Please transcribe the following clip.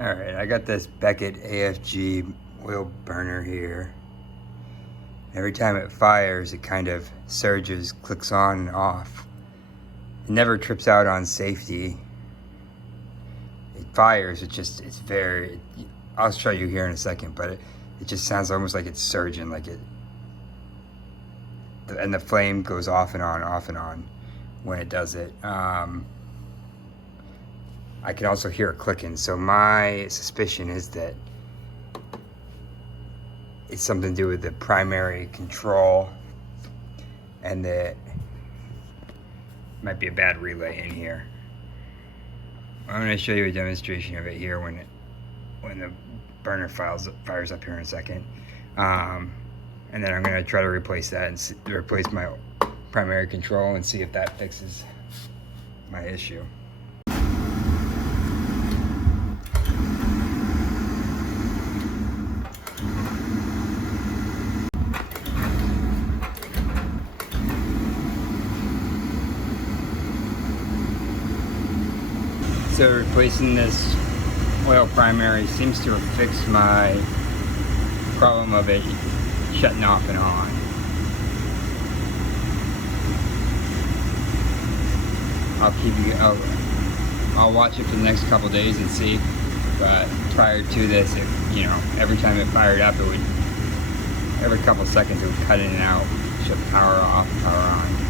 Alright, I got this Beckett AFG Oil Burner here. Every time it fires, it kind of surges, clicks on and off. It never trips out on safety. It fires, it's very, I'll show you here in a second, but it just sounds almost like it's surging, like it, and the flame goes off and on when it does it. I can also hear it clicking, so my suspicion is that it's something to do with the primary control, and that might be a bad relay in here. I'm going to show you a demonstration of it here when the burner fires up here in a second, and then I'm going to try to replace that and replace my primary control and see if that fixes my issue. So replacing this oil primary seems to have fixed my problem of it shutting off and on. I'll watch it for the next couple days and see. But prior to this, every time it fired up, it would, every couple seconds, it would cut in and out, shut the power off, power on.